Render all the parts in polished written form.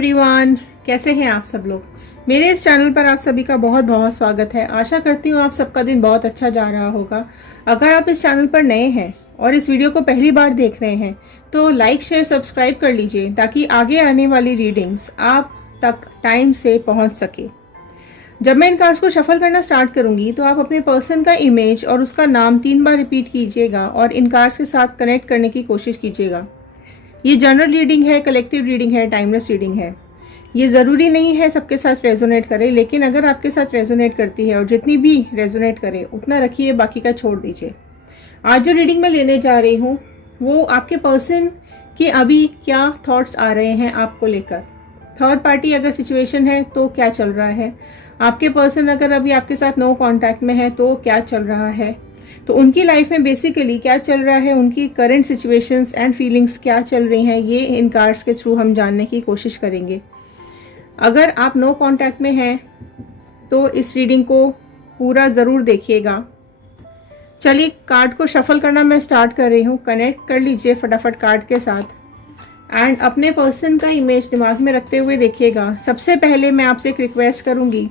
Everyone, कैसे हैं आप सब लोग। मेरे इस चैनल पर आप सभी का बहुत बहुत स्वागत है। आशा करती हूँ आप सबका दिन बहुत अच्छा जा रहा होगा। अगर आप इस चैनल पर नए हैं और इस वीडियो को पहली बार देख रहे हैं तो लाइक शेयर सब्सक्राइब कर लीजिए ताकि आगे आने वाली रीडिंग्स आप तक टाइम से पहुँच सके। जब मैं इन कार्ड्स को शफल करना स्टार्ट करूंगी तो आप अपने पर्सन का इमेज और उसका नाम 3 बार रिपीट कीजिएगा और इन कार्ड्स के साथ कनेक्ट करने की कोशिश कीजिएगा। ये जनरल रीडिंग है, कलेक्टिव रीडिंग है, टाइमलेस रीडिंग है। ये ज़रूरी नहीं है सबके साथ रेजोनेट करे, लेकिन अगर आपके साथ रेजोनेट करती है और जितनी भी रेजोनेट करे उतना रखिए, बाकी का छोड़ दीजिए। आज जो रीडिंग मैं लेने जा रही हूँ वो आपके पर्सन के अभी क्या थॉट्स आ रहे हैं आपको लेकर। थर्ड पार्टी अगर सिचुएशन है तो क्या चल रहा है, आपके पर्सन अगर अभी आपके साथ नो कांटेक्ट में है तो क्या चल रहा है, तो उनकी लाइफ में बेसिकली क्या चल रहा है, उनकी करंट सिचुएशंस एंड फीलिंग्स क्या चल रही हैं, ये इन कार्ड्स के थ्रू हम जानने की कोशिश करेंगे। अगर आप नो कांटेक्ट में हैं तो इस रीडिंग को पूरा ज़रूर देखिएगा। चलिए कार्ड को शफल करना मैं स्टार्ट कर रही हूँ। कनेक्ट कर लीजिए फटाफट कार्ड के साथ एंड अपने पर्सन का इमेज दिमाग में रखते हुए देखिएगा। सबसे पहले मैं आपसे एक रिक्वेस्ट करूँगी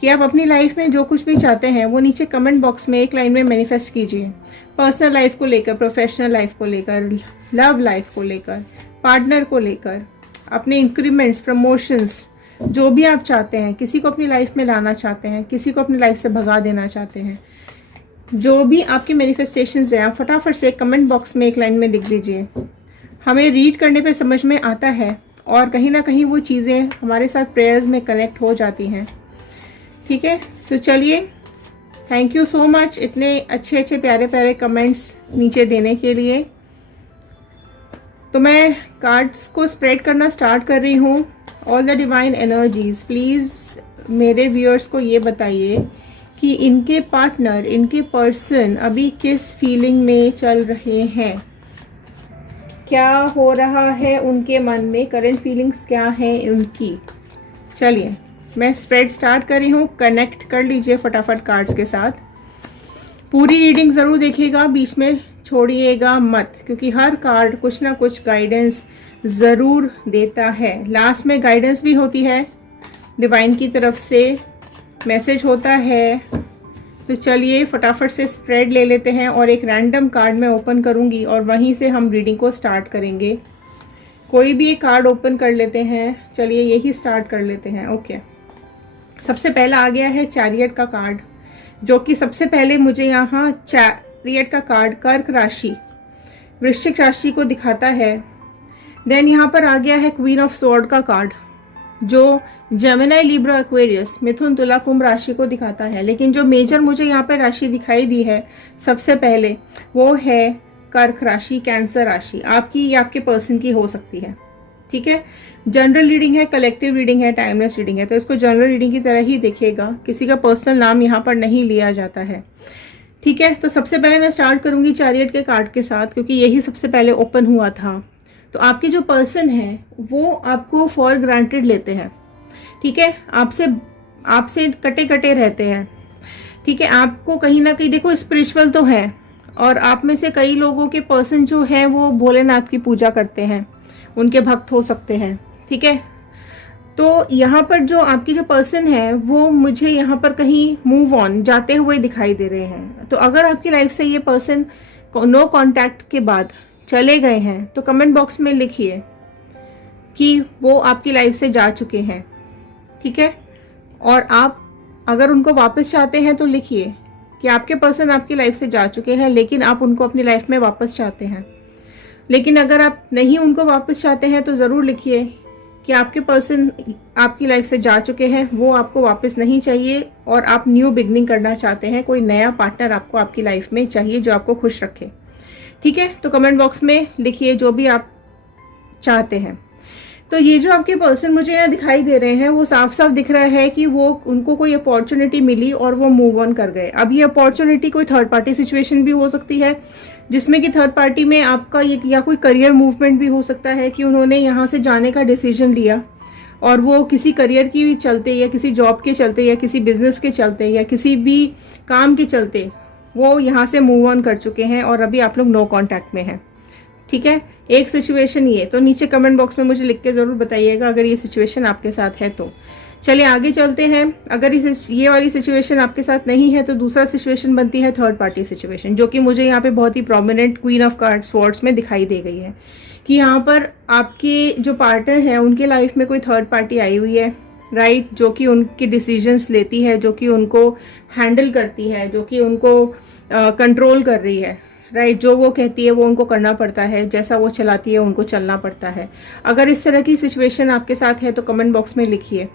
कि आप अपनी लाइफ में जो कुछ भी चाहते हैं वो नीचे कमेंट बॉक्स में एक लाइन में मैनिफेस्ट कीजिए। पर्सनल लाइफ को लेकर, प्रोफेशनल लाइफ को लेकर, लव लाइफ को लेकर, पार्टनर को लेकर, अपने इंक्रीमेंट्स, प्रमोशंस, जो भी आप चाहते हैं, किसी को अपनी लाइफ में लाना चाहते हैं, किसी को अपनी लाइफ से भगा देना चाहते हैं, जो भी आपके मैनिफेस्टेशंस हैं आप फटाफट से कमेंट बॉक्स में एक लाइन में लिख दीजिए। हमें रीड करने पे समझ में आता है और कहीं ना कहीं वो चीज़ें हमारे साथ प्रेयर्स में कनेक्ट हो जाती हैं। ठीक है, तो चलिए, थैंक यू सो मच इतने अच्छे अच्छे प्यारे प्यारे कमेंट्स नीचे देने के लिए। तो मैं कार्ड्स को स्प्रेड करना स्टार्ट कर रही हूँ। All the divine energies, please मेरे व्यूअर्स को ये बताइए कि इनके पार्टनर, इनके पर्सन अभी किस फीलिंग में चल रहे हैं, क्या हो रहा है उनके मन में, करंट फीलिंग्स क्या हैं उनकी। चलिए मैं स्प्रेड स्टार्ट कर रही हूँ। कनेक्ट कर लीजिए फटाफट कार्ड्स के साथ। पूरी रीडिंग ज़रूर देखिएगा, बीच में छोड़िएगा मत, क्योंकि हर कार्ड कुछ ना कुछ गाइडेंस ज़रूर देता है। लास्ट में गाइडेंस भी होती है, डिवाइन की तरफ से मैसेज होता है। तो चलिए फटाफट से स्प्रेड ले लेते हैं और एक रैंडम कार्ड मैं ओपन करूँगी और वहीं से हम रीडिंग को स्टार्ट करेंगे। कोई भी एक कार्ड ओपन कर लेते हैं। चलिए यही स्टार्ट कर लेते हैं। ओके, सबसे पहला आ गया है चैरियट का कार्ड, जो कि सबसे पहले मुझे यहाँ चैरियट का कार्ड कर्क राशि, वृश्चिक राशि को दिखाता है। देन यहाँ पर आ गया है क्वीन ऑफ स्वॉर्ड का कार्ड, जो जेमिनी, लिब्रा, एक्वेरियस, मिथुन, तुला, कुंभ राशि को दिखाता है। लेकिन जो मेजर मुझे यहाँ पर राशि दिखाई दी है सबसे पहले वो है कर्क राशि, कैंसर राशि। आपकी या आपके पर्सन की हो सकती है। ठीक है, जनरल रीडिंग है, कलेक्टिव रीडिंग है, टाइमलेस रीडिंग है, तो इसको जनरल रीडिंग की तरह ही देखिएगा। किसी का पर्सनल नाम यहाँ पर नहीं लिया जाता है। ठीक है, तो सबसे पहले मैं स्टार्ट करूँगी चैरियट के कार्ड के साथ, क्योंकि यही सबसे पहले ओपन हुआ था। तो आपके जो पर्सन है वो आपको फॉर ग्रांटेड लेते हैं। ठीक है, आपसे कटे कटे रहते हैं। ठीक है, आपको कहीं ना कहीं, देखो स्पिरिचुअल तो है और आप में से कई लोगों के पर्सन जो है वो भोलेनाथ की पूजा करते हैं, उनके भक्त हो सकते हैं। ठीक है, तो यहाँ पर जो आपकी जो पर्सन है वो मुझे यहाँ पर कहीं मूव ऑन जाते हुए दिखाई दे रहे हैं। तो अगर आपकी लाइफ से ये पर्सन नो कांटेक्ट के बाद चले गए हैं तो कमेंट बॉक्स में लिखिए कि वो आपकी लाइफ से जा चुके हैं। ठीक है, और आप अगर उनको वापस चाहते हैं तो लिखिए कि आपके पर्सन आपकी लाइफ से जा चुके हैं लेकिन आप उनको अपनी लाइफ में वापस चाहते हैं। लेकिन अगर आप नहीं उनको वापस चाहते हैं तो ज़रूर लिखिए कि आपके पर्सन आपकी लाइफ से जा चुके हैं, वो आपको वापस नहीं चाहिए और आप न्यू बिगनिंग करना चाहते हैं। कोई नया पार्टनर आपको आपकी लाइफ में चाहिए जो आपको खुश रखे। ठीक है, तो कमेंट बॉक्स में लिखिए जो भी आप चाहते हैं। तो ये जो आपके पर्सन मुझे यहाँ दिखाई दे रहे हैं वो साफ साफ दिख रहा है कि वो उनको कोई अपॉर्चुनिटी मिली और वो मूव ऑन कर गए। अब ये अपॉर्चुनिटी कोई थर्ड पार्टी सिचुएशन भी हो सकती है, जिसमें कि थर्ड पार्टी में आपका ये या कोई करियर मूवमेंट भी हो सकता है कि उन्होंने यहाँ से जाने का डिसीजन लिया और वो किसी करियर की चलते या किसी जॉब के चलते या किसी बिजनेस के चलते या किसी भी काम के चलते वो यहाँ से मूव ऑन कर चुके हैं और अभी आप लोग नो कॉन्टैक्ट में हैं। ठीक है, एक सिचुएशन ये, तो नीचे कमेंट बॉक्स में मुझे लिख के ज़रूर बताइएगा अगर ये सिचुएशन आपके साथ है तो। चलिए आगे चलते हैं। अगर ये वाली सिचुएशन आपके साथ नहीं है तो दूसरा सिचुएशन बनती है थर्ड पार्टी सिचुएशन, जो कि मुझे यहाँ पे बहुत ही prominent queen of card swords में दिखाई दे गई है कि यहाँ पर आपके जो पार्टनर है उनके लाइफ में कोई थर्ड पार्टी आई हुई है, राइट, जो कि उनके डिसीजंस लेती है, जो कि उनको हैंडल करती है, जो कि उनको कंट्रोल कर रही है, राइट, जो वो कहती है वो उनको करना पड़ता है, जैसा वो चलाती है उनको चलना पड़ता है। अगर इस तरह की सिचुएशन आपके साथ है तो कमेंट बॉक्स में लिखिए,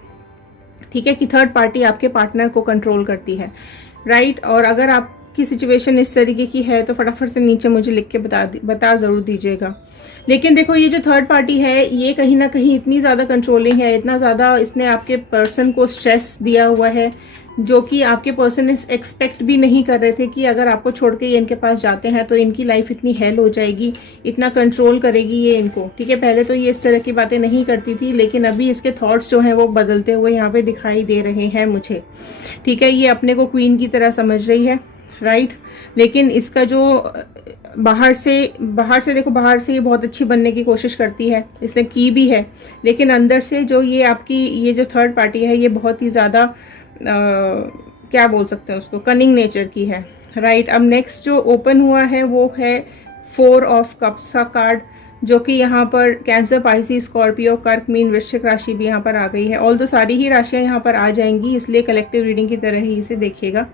ठीक है, कि थर्ड पार्टी आपके पार्टनर को कंट्रोल करती है, राइट। और अगर आपकी सिचुएशन इस तरीके की है तो फटाफट से नीचे मुझे लिख के बता ज़रूर दीजिएगा। लेकिन देखो ये जो थर्ड पार्टी है ये कहीं ना कहीं इतनी ज़्यादा कंट्रोलिंग है, इतना ज़्यादा इसने आपके पर्सन को स्ट्रेस दिया हुआ है, जो कि आपके पर्सन एक्सपेक्ट भी नहीं कर रहे थे कि अगर आपको छोड़ के ये इनके पास जाते हैं तो इनकी लाइफ इतनी हेल हो जाएगी, इतना कंट्रोल करेगी ये इनको, ठीक है। पहले तो ये इस तरह की बातें नहीं करती थी, लेकिन अभी इसके थॉट्स जो हैं वो बदलते हुए यहाँ पे दिखाई दे रहे हैं मुझे, ठीक है। ये अपने को क्वीन की तरह समझ रही है, राइट, लेकिन इसका जो बाहर से देखो, बाहर से ये बहुत अच्छी बनने की कोशिश करती है, इसने की भी है, लेकिन अंदर से जो ये आपकी ये जो थर्ड पार्टी है ये बहुत ही ज़्यादा क्या बोल सकते हैं उसको, कनिंग नेचर की है, राइट। अब नेक्स्ट जो ओपन हुआ है वो है 4 ऑफ कप्स का कार्ड, जो कि यहाँ पर कैंसर, पाइसिस, स्कॉर्पियो, कर्क, मीन, वृश्चिक राशि भी यहाँ पर आ गई है। ऑल तो सारी ही राशियाँ यहाँ पर आ जाएंगी, इसलिए कलेक्टिव रीडिंग की तरह ही इसे देखिएगा।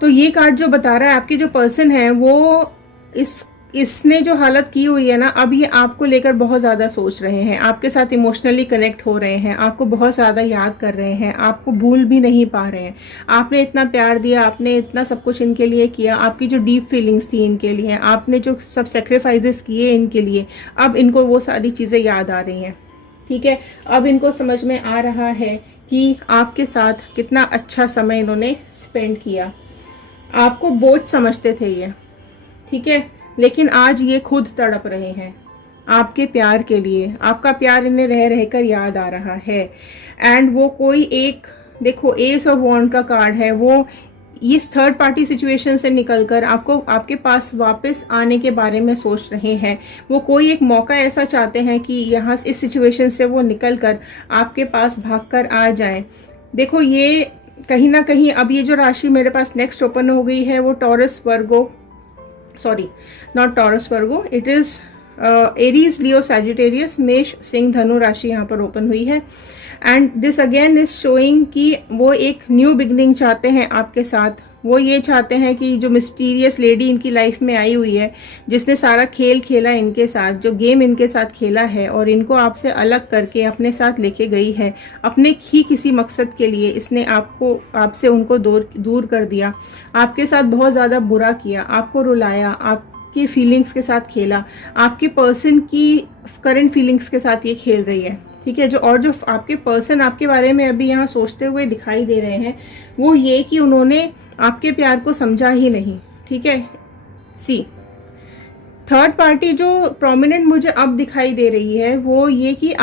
तो ये कार्ड जो बता रहा है आपके जो पर्सन है वो इसने जो हालत की हुई है ना, अब ये आपको लेकर बहुत ज़्यादा सोच रहे हैं, आपके साथ इमोशनली कनेक्ट हो रहे हैं, आपको बहुत ज़्यादा याद कर रहे हैं, आपको भूल भी नहीं पा रहे हैं। आपने इतना प्यार दिया, आपने इतना सब कुछ इनके लिए किया, आपकी जो डीप फीलिंग्स थी इनके लिए, आपने जो सब सेक्रीफाइसेस किए इनके लिए, अब इनको वो सारी चीज़ें याद आ रही हैं, ठीक है। अब इनको समझ में आ रहा है कि आपके साथ कितना अच्छा समय इन्होंने स्पेंड किया। आपको बोझ समझते थे ये, ठीक है, लेकिन आज ये खुद तड़प रहे हैं आपके प्यार के लिए। आपका प्यार इन्हें रह रहकर याद आ रहा है। एंड वो कोई एक, देखो एस ऑफ वॉन्ड का कार्ड है, वो इस थर्ड पार्टी सिचुएशन से निकलकर आपको आपके पास वापस आने के बारे में सोच रहे हैं। वो कोई एक मौका ऐसा चाहते हैं कि यहाँ इस सिचुएशन से वो निकलकर आपके पास भागकर आ जाएं। देखो ये कहीं ना कहीं अब ये जो राशि मेरे पास नेक्स्ट ओपन हो गई है वो Taurus Virgo, sorry not Taurus Virgo, it is Aries, Leo, Sagittarius, मेष, सिंह, धनु राशि यहाँ पर ओपन हुई है। And this again is showing कि वो एक न्यू बिगनिंग चाहते हैं आपके साथ। वो ये चाहते हैं कि जो मिस्टीरियस लेडी इनकी लाइफ में आई हुई है, जिसने सारा खेल खेला इनके साथ, जो गेम इनके साथ खेला है और इनको आपसे अलग करके अपने साथ लेके गई है, अपने ही किसी मकसद के लिए इसने आपसे उनको दूर कर दिया, आपके साथ बहुत ज़्यादा बुरा किया, आपको रुलाया, आपकी फीलिंग्स के साथ खेला, आपके पर्सन की करंट फीलिंग्स के साथ ये खेल रही है, ठीक है। जो आपके पर्सन आपके बारे में अभी यहाँ सोचते हुए दिखाई दे रहे हैं वो ये कि उन्होंने आपके प्यार को समझा ही नहीं, ठीक है। सी थर्ड पार्टी जो प्रोमिनेंट मुझे अब दिखाई दे रही है वो ये कि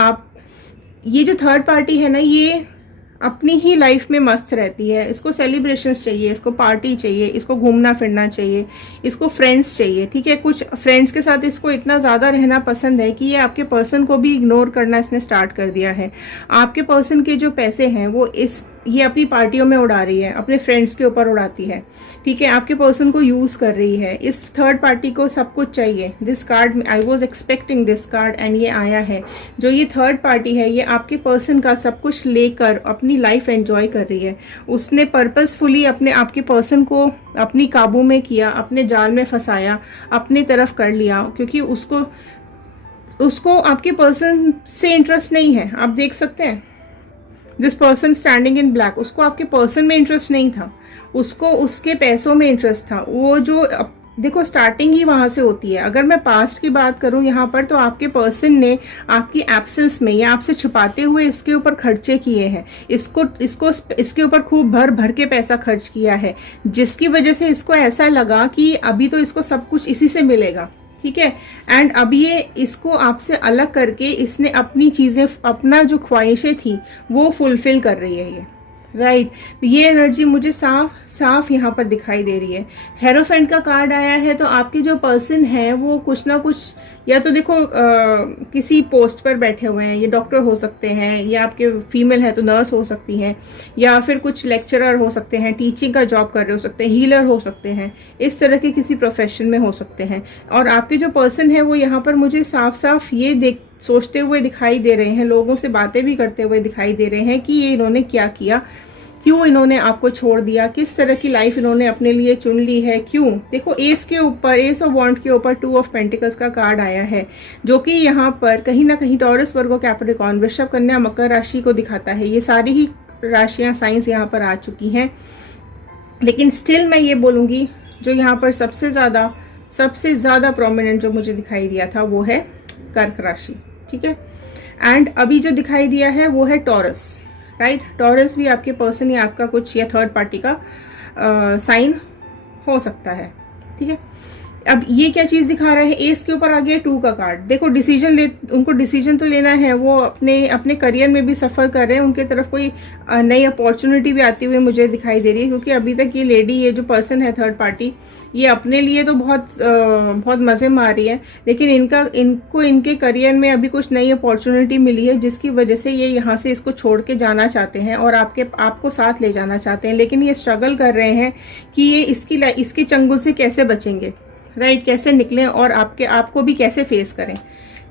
ये जो थर्ड पार्टी है ना, ये अपनी ही लाइफ में मस्त रहती है। इसको सेलिब्रेशंस चाहिए, इसको पार्टी चाहिए, इसको घूमना फिरना चाहिए, इसको फ्रेंड्स चाहिए, ठीक है। कुछ फ्रेंड्स के साथ इसको इतना ज़्यादा रहना पसंद है कि ये आपके पर्सन को भी इग्नोर करना इसने स्टार्ट कर दिया है। आपके पर्सन के जो पैसे हैं वो ये अपनी पार्टियों में उड़ा रही है, अपने फ्रेंड्स के ऊपर उड़ाती है, ठीक है। आपके पर्सन को यूज़ कर रही है। इस थर्ड पार्टी को सब कुछ चाहिए। This card, I was expecting this card and ये आया है। जो ये थर्ड पार्टी है ये आपके पर्सन का सब कुछ लेकर अपनी लाइफ एंजॉय कर रही है। उसने पर्पसफुली आपके पर्सन को अपनी काबू में किया, अपने जाल में फंसाया, अपनी तरफ कर लिया, क्योंकि उसको आपके पर्सन से इंटरेस्ट नहीं है। आप देख सकते हैं this person standing in black, उसको आपके पर्सन में इंटरेस्ट नहीं था, उसको उसके पैसों में इंटरेस्ट था। वो जो देखो स्टार्टिंग ही वहाँ से होती है। अगर मैं पास्ट की बात करूँ यहाँ पर, तो आपके पर्सन ने आपकी एब्सेंस में या आपसे छुपाते हुए इसके ऊपर खर्चे किए हैं, इसके ऊपर खूब भर भर के पैसा खर्च किया है, जिसकी वजह से इसको ऐसा लगा कि अभी तो इसको सब कुछ इसी से मिलेगा, ठीक है। एंड अब ये इसको आपसे अलग करके इसने अपनी चीज़ें, अपना जो ख्वाहिशें थी वो फुलफिल कर रही है ये, राइट तो ये एनर्जी मुझे साफ साफ यहाँ पर दिखाई दे रही है। हेरोफेंट का कार्ड आया है, तो आपके जो पर्सन है वो कुछ ना कुछ, या तो देखो किसी पोस्ट पर बैठे हुए हैं, ये डॉक्टर हो सकते हैं, या आपके फीमेल है तो नर्स हो सकती हैं, या फिर कुछ लेक्चरर हो सकते हैं, टीचिंग का जॉब कर रहे हो सकते हैं, हीलर हो सकते हैं, इस तरह के किसी प्रोफेशन में हो सकते हैं। और आपके जो पर्सन है वो यहाँ पर मुझे साफ साफ ये सोचते हुए दिखाई दे रहे हैं, लोगों से बातें भी करते हुए दिखाई दे रहे हैं कि ये इन्होंने क्या किया, क्यों इन्होंने आपको छोड़ दिया, किस तरह की लाइफ इन्होंने अपने लिए चुन ली है, क्यों। देखो एस के ऊपर, एस ऑफ वॉन्ड के ऊपर 2 ऑफ पेंटिकल्स का कार्ड आया है, जो कि यहाँ पर कहीं ना कहीं टॉरस, वर्गो, कैप्रिकॉर्न, वृषभ, कन्या, मकर राशि को दिखाता है। ये सारी ही राशियाँ साइंस यहाँ पर आ चुकी हैं, लेकिन स्टिल मैं ये बोलूँगी जो यहाँ पर सबसे ज़्यादा प्रोमिनेंट जो मुझे दिखाई दिया था वो है कर्क राशि, ठीक है। एंड अभी जो दिखाई दिया है वो है टॉरस, राइट। टॉरस भी आपके पर्सन या आपका कुछ या थर्ड पार्टी का साइन हो सकता है, ठीक है। अब ये क्या चीज़ दिखा रहा है, एस के ऊपर आ गया 2 का कार्ड। देखो उनको डिसीजन तो लेना है, वो अपने करियर में भी सफ़र कर रहे हैं, उनके तरफ कोई नई अपॉर्चुनिटी भी आती हुई मुझे दिखाई दे रही है, क्योंकि अभी तक ये लेडी, ये जो पर्सन है थर्ड पार्टी, ये अपने लिए तो बहुत मज़े मार रही है, लेकिन इनको इनके करियर में अभी कुछ नई अपॉर्चुनिटी मिली है, जिसकी वजह से ये यहाँ से इसको छोड़ के जाना चाहते हैं और आपको साथ ले जाना चाहते हैं। लेकिन ये स्ट्रगल कर रहे हैं कि ये इसके चंगुल से कैसे बचेंगे, राइट, कैसे निकलें और आपको भी कैसे फेस करें,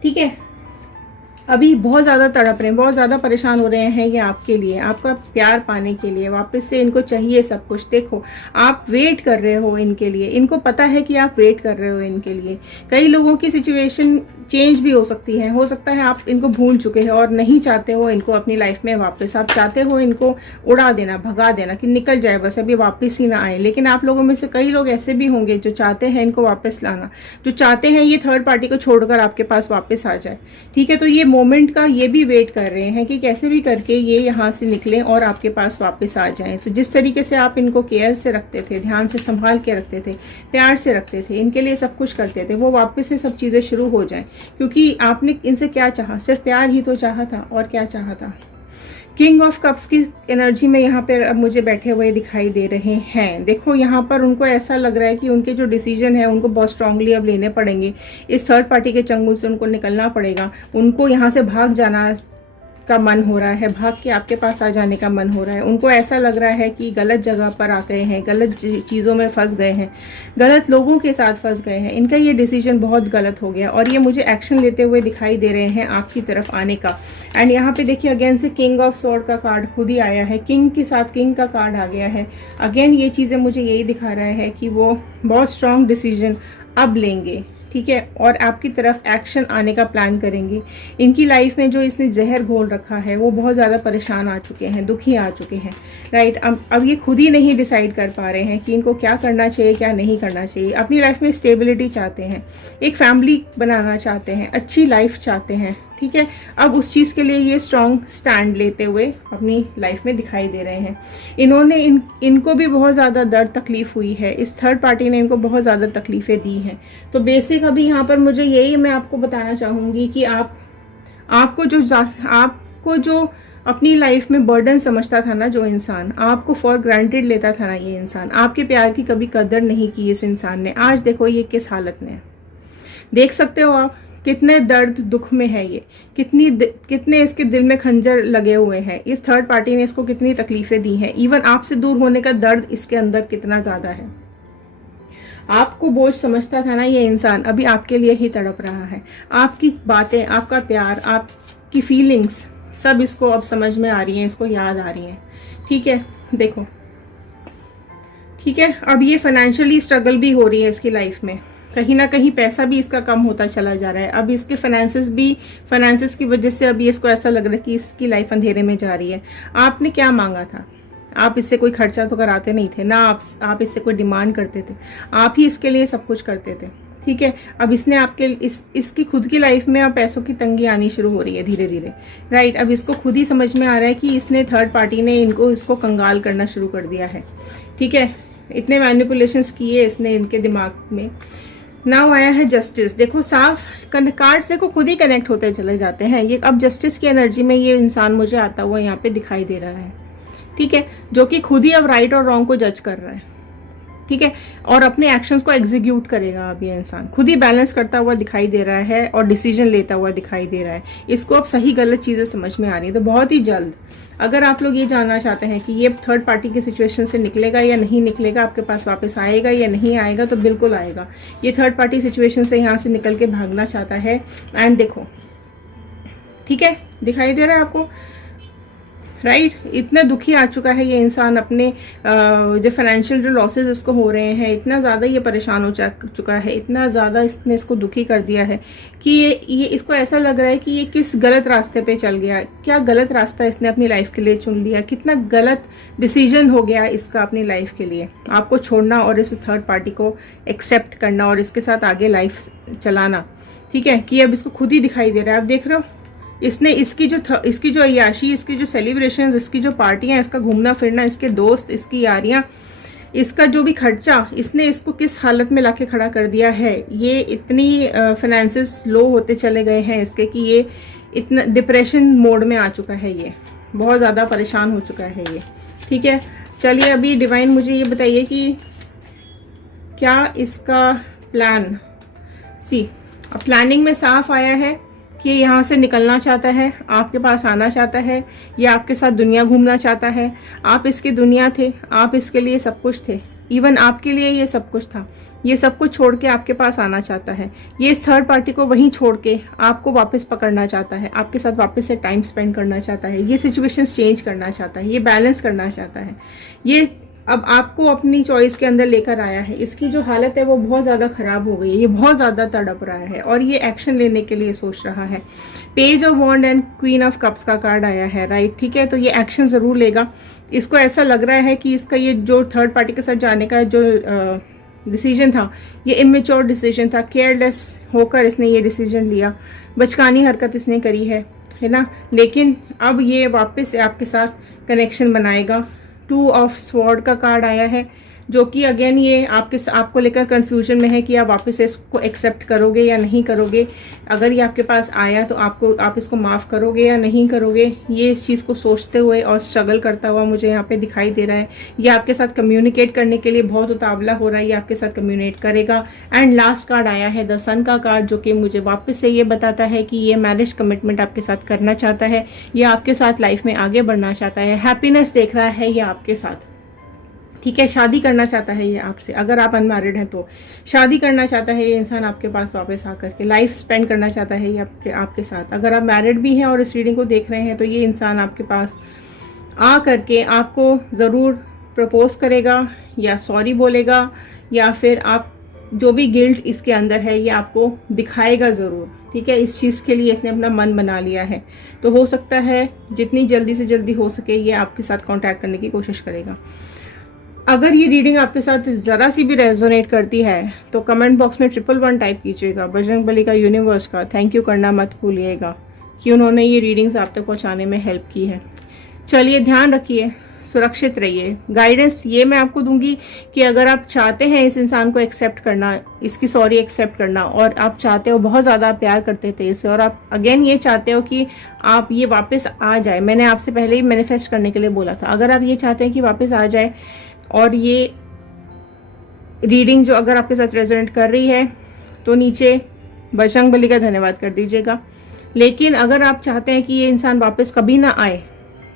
ठीक है। अभी बहुत ज़्यादा तड़प रहे हैं, बहुत ज़्यादा परेशान हो रहे हैं ये आपके लिए, आपका प्यार पाने के लिए। वापस से इनको चाहिए सब कुछ। देखो आप वेट कर रहे हो इनके लिए, इनको पता है कि आप वेट कर रहे हो इनके लिए। कई लोगों की सिचुएशन चेंज भी हो सकती है, हो सकता है आप इनको भूल चुके हैं और नहीं चाहते हो इनको अपनी लाइफ में वापस, आप चाहते हो इनको उड़ा देना, भगा देना, कि निकल जाए बस, अभी वापस ही ना आए। लेकिन आप लोगों में से कई लोग ऐसे भी होंगे जो चाहते हैं इनको वापस लाना, जो चाहते हैं ये थर्ड पार्टी को छोड़कर आपके पास वापस आ जाए, ठीक है। तो ये मोमेंट का ये भी वेट कर रहे हैं कि कैसे भी करके ये यहाँ से निकलें और आपके पास वापस आ जाएं। तो जिस तरीके से आप इनको केयर से रखते थे, ध्यान से संभाल के रखते थे, प्यार से रखते थे, इनके लिए सब कुछ करते थे, वो वापस से सब चीज़ें शुरू हो जाएं। क्योंकि आपने इनसे क्या चाहा, सिर्फ प्यार ही तो चाहा था, और क्या चाहा था। किंग ऑफ कप्स की एनर्जी में यहाँ पर अब मुझे बैठे हुए दिखाई दे रहे हैं। देखो यहाँ पर उनको ऐसा लग रहा है कि उनके जो डिसीजन है उनको बहुत स्ट्रांगली अब लेने पड़ेंगे, इस थर्ड पार्टी के चंगुल से उनको निकलना पड़ेगा। उनको यहाँ से भाग जाना का मन हो रहा है, भाग के आपके पास आ जाने का मन हो रहा है। उनको ऐसा लग रहा है कि गलत जगह पर आ गए हैं, गलत चीज़ों में फंस गए हैं, गलत लोगों के साथ फंस गए हैं, इनका ये डिसीजन बहुत गलत हो गया और ये मुझे एक्शन लेते हुए दिखाई दे रहे हैं आपकी तरफ आने का। एंड यहाँ पे देखिए अगेन से किंग ऑफ स्वॉर्ड का कार्ड खुद ही आया है, किंग के साथ किंग का कार्ड आ गया है। अगेन ये चीज़ें मुझे यही दिखा रहा है कि वो बहुत स्ट्रांग डिसीजन अब लेंगे, ठीक है, और आपकी तरफ एक्शन आने का प्लान करेंगे। इनकी लाइफ में जो इसने जहर घोल रखा है वो बहुत ज़्यादा परेशान आ चुके हैं, दुखी आ चुके हैं, राइट। अब ये खुद ही नहीं डिसाइड कर पा रहे हैं कि इनको क्या करना चाहिए, क्या नहीं करना चाहिए। अपनी लाइफ में स्टेबिलिटी चाहते हैं, एक फैमिली बनाना चाहते हैं, अच्छी लाइफ चाहते हैं, ठीक है। अब उस चीज़ के लिए ये स्ट्रॉन्ग स्टैंड लेते हुए अपनी लाइफ में दिखाई दे रहे हैं। इन्होंने इनको भी बहुत ज़्यादा दर्द तकलीफ़ हुई है, इस थर्ड पार्टी ने इनको बहुत ज़्यादा तकलीफ़ें दी हैं। तो बेसिक अभी यहाँ पर मुझे यही मैं आपको बताना चाहूँगी कि आपको जो अपनी लाइफ में बर्डन समझता था ना, जो इंसान आपको फॉर ग्रांटेड लेता था ना, ये इंसान आपके प्यार की कभी कदर नहीं की इस इंसान ने, आज देखो ये किस हालत में है। देख सकते हो आप कितने दर्द दुख में है ये, कितने इसके दिल में खंजर लगे हुए हैं। इस थर्ड पार्टी ने इसको कितनी तकलीफें दी हैं। इवन आपसे दूर होने का दर्द इसके अंदर कितना ज़्यादा है। आपको बोझ समझता था ना ये इंसान, अभी आपके लिए ही तड़प रहा है। आपकी बातें, आपका प्यार, आपकी फीलिंग्स सब इसको अब समझ में आ रही हैं, इसको याद आ रही हैं, ठीक है। देखो ठीक है, अब ये फाइनेंशियली स्ट्रगल भी हो रही है इसकी लाइफ में, कहीं ना कहीं पैसा भी इसका कम होता चला जा रहा है। अब इसके फाइनेंसेस की वजह से अब ये इसको ऐसा लग रहा है कि इसकी लाइफ अंधेरे में जा रही है। आपने क्या मांगा था? आप इससे कोई खर्चा तो कराते नहीं थे ना, आप इससे कोई डिमांड करते थे, आप ही इसके लिए सब कुछ करते थे, ठीक है। अब इसने इसकी खुद की लाइफ में अब पैसों की तंगी आनी शुरू हो रही है धीरे धीरे, राइट। अब इसको खुद ही समझ में आ रहा है कि इसने थर्ड पार्टी ने इसको कंगाल करना शुरू कर दिया है, ठीक है। इतने मैनिपुलेशंस किए इसने इनके दिमाग में। नाउ आया है जस्टिस। देखो साफ कार्ड्स देखो खुद ही कनेक्ट होते चले जाते हैं। ये अब जस्टिस की एनर्जी में ये इंसान मुझे आता हुआ यहाँ पे दिखाई दे रहा है, ठीक है, जो कि खुद ही अब राइट और रॉन्ग को जज कर रहा है, ठीक है, और अपने एक्शंस को एग्जीक्यूट करेगा। अब ये इंसान खुद ही बैलेंस करता हुआ दिखाई दे रहा है और डिसीजन लेता हुआ दिखाई दे रहा है। इसको अब सही गलत चीज़ें समझ में आ रही है। तो बहुत ही जल्द अगर आप लोग ये जानना चाहते हैं कि ये थर्ड पार्टी की सिचुएशन से निकलेगा या नहीं निकलेगा, आपके पास वापस आएगा या नहीं आएगा, तो बिल्कुल आएगा। ये थर्ड पार्टी सिचुएशन से यहाँ से निकल के भागना चाहता है। एंड देखो, ठीक है, दिखाई दे रहा है आपको, राइट इतना दुखी आ चुका है ये इंसान अपने जो फाइनेंशियल जो लॉसेस इसको हो रहे हैं, इतना ज़्यादा ये परेशान हो चुका है, इतना ज़्यादा इसने इसको दुखी कर दिया है कि ये इसको ऐसा लग रहा है कि ये किस गलत रास्ते पे चल गया, क्या गलत रास्ता इसने अपनी लाइफ के लिए चुन लिया, कितना गलत डिसीजन हो गया इसका अपनी लाइफ के लिए, आपको छोड़ना और इस थर्ड पार्टी को एक्सेप्ट करना और इसके साथ आगे लाइफ चलाना। ठीक है, कि अब इसको खुद ही दिखाई दे रहा है। आप देख रहे हो इसने इसकी जो अय्याशी, इसकी जो सेलिब्रेशंस, इसकी जो पार्टियां, इसका घूमना फिरना, इसके दोस्त, इसकी यारियां, इसका जो भी खर्चा, इसने इसको किस हालत में लाके खड़ा कर दिया है। ये इतनी फाइनेंसेस लो होते चले गए हैं इसके कि ये इतना डिप्रेशन मोड में आ चुका है, ये बहुत ज़्यादा परेशान हो चुका है ये। ठीक है, चलिए अभी डिवाइन मुझे ये बताइए कि क्या इसका प्लान, अब प्लानिंग में साफ आया है कि यहाँ से निकलना चाहता है, आपके पास आना चाहता है, या आपके साथ दुनिया घूमना चाहता है। आप इसकी दुनिया थे, आप इसके लिए सब कुछ थे, इवन आपके लिए ये सब कुछ था। ये सब कुछ छोड़ के आपके पास आना चाहता है। ये इस थर्ड पार्टी को वहीं छोड़ के आपको वापस पकड़ना चाहता है, आपके साथ वापस से टाइम स्पेंड करना चाहता है, ये सिचुएशंस चेंज करना चाहता है, ये बैलेंस करना चाहता है। ये अब आपको अपनी चॉइस के अंदर लेकर आया है। इसकी जो हालत है वो बहुत ज़्यादा ख़राब हो गई है, ये बहुत ज़्यादा तड़प रहा है और ये एक्शन लेने के लिए सोच रहा है। Page of wand and queen of cups का कार्ड आया है, राइट। ठीक है, तो ये एक्शन ज़रूर लेगा। इसको ऐसा लग रहा है कि इसका ये जो थर्ड पार्टी के साथ जाने का जो डिसीजन था, ये इमेच्योर डिसीजन था, केयरलेस होकर इसने ये डिसीजन लिया, बचकानी हरकत इसने करी है ना। लेकिन अब ये वापस आपके साथ कनेक्शन बनाएगा। 2 ऑफ स्वॉर्ड का कार्ड आया है, जो कि अगेन ये आपको लेकर कंफ्यूजन में है कि आप वापस इसको एक्सेप्ट करोगे या नहीं करोगे। अगर ये आपके पास आया तो आप इसको माफ़ करोगे या नहीं करोगे, ये इस चीज़ को सोचते हुए और स्ट्रगल करता हुआ मुझे यहाँ पे दिखाई दे रहा है। ये आपके साथ कम्युनिकेट करने के लिए बहुत उतावला हो रहा है, ये आपके साथ कम्युनिकेट करेगा। एंड लास्ट कार्ड आया है द सन का कार्ड, जो कि मुझे वापस से ये बताता है कि ये मैरिज कमिटमेंट आपके साथ करना चाहता है, ये आपके साथ लाइफ में आगे बढ़ना चाहता है, हैप्पीनेस देख रहा है ये आपके साथ। ठीक है, शादी करना चाहता है ये आपसे। अगर आप अनमैरिड हैं तो शादी करना चाहता है ये इंसान आपके पास वापस आकर के, लाइफ स्पेंड करना चाहता है ये आपके साथ। अगर आप मैरिड भी हैं और इस रीडिंग को देख रहे हैं तो ये इंसान आपके पास आ करके आपको ज़रूर प्रपोज करेगा या सॉरी बोलेगा, या फिर आप जो भी गिल्ट इसके अंदर है ये आपको दिखाएगा ज़रूर। ठीक है, इस चीज़ के लिए इसने अपना मन बना लिया है। तो हो सकता है जितनी जल्दी से जल्दी हो सके ये आपके साथ कांटेक्ट करने की कोशिश करेगा। अगर ये रीडिंग आपके साथ ज़रा सी भी रेजोनेट करती है तो कमेंट बॉक्स में 111 टाइप कीजिएगा। बजरंगबली का, यूनिवर्स का थैंक यू करना मत भूलिएगा कि उन्होंने ये रीडिंग्स आप तक पहुंचाने में हेल्प की है। चलिए, ध्यान रखिए, सुरक्षित रहिए। गाइडेंस ये मैं आपको दूंगी कि अगर आप चाहते हैं इस इंसान को एक्सेप्ट करना, इसकी सॉरी एक्सेप्ट करना, और आप चाहते हो, बहुत ज़्यादा प्यार करते थे इससे, और आप अगेन ये चाहते हो कि आप ये वापस आ जाए। मैंने आपसे पहले ही मैनिफेस्ट करने के लिए बोला था, अगर आप ये चाहते हैं कि वापस आ जाए और ये रीडिंग जो अगर आपके साथ रेजोनेट कर रही है तो नीचे बजरंगबली का धन्यवाद कर दीजिएगा। लेकिन अगर आप चाहते हैं कि ये इंसान वापस कभी ना आए,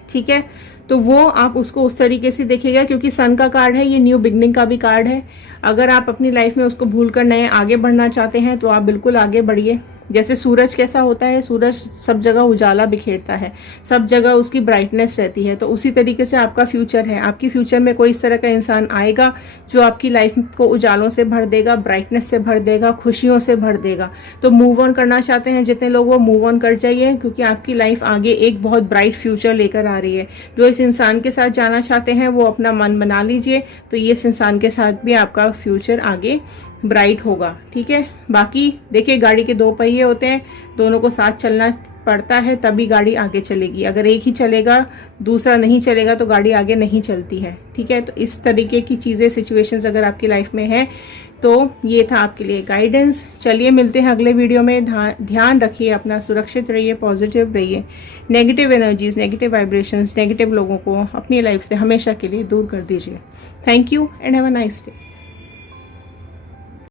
ठीक है, तो वो आप उसको उस तरीके से देखिएगा, क्योंकि सन का कार्ड है, ये न्यू बिगनिंग का भी कार्ड है। अगर आप अपनी लाइफ में उसको भूलकर नए आगे बढ़ना चाहते हैं तो आप बिल्कुल आगे बढ़िए। जैसे सूरज कैसा होता है, सूरज सब जगह उजाला बिखेरता है, सब जगह उसकी ब्राइटनेस रहती है, तो उसी तरीके से आपका फ्यूचर है। आपकी फ्यूचर में कोई इस तरह का इंसान आएगा जो आपकी लाइफ को उजालों से भर देगा, ब्राइटनेस से भर देगा, खुशियों से भर देगा। तो मूव ऑन करना चाहते हैं जितने लोग, वो मूव ऑन कर जाइए, क्योंकि आपकी लाइफ आगे एक बहुत ब्राइट फ्यूचर लेकर आ रही है। जो इस इंसान के साथ जाना चाहते हैं वो अपना मन बना लीजिए, तो ये इस इंसान के साथ भी आपका फ्यूचर आगे ब्राइट होगा। ठीक है, बाकी देखिए, गाड़ी के 2 पहिए होते हैं, दोनों को साथ चलना पड़ता है तभी गाड़ी आगे चलेगी। अगर एक ही चलेगा, दूसरा नहीं चलेगा तो गाड़ी आगे नहीं चलती है। ठीक है, तो इस तरीके की चीज़ें, सिचुएशंस अगर आपकी लाइफ में है तो ये था आपके लिए गाइडेंस। चलिए मिलते हैं अगले वीडियो में। ध्यान रखिए अपना, सुरक्षित रहिए, पॉजिटिव रहिए। Negative energies, negative vibrations, negative लोगों को अपनी लाइफ से हमेशा के लिए दूर कर दीजिए। Thank you and have a nice day.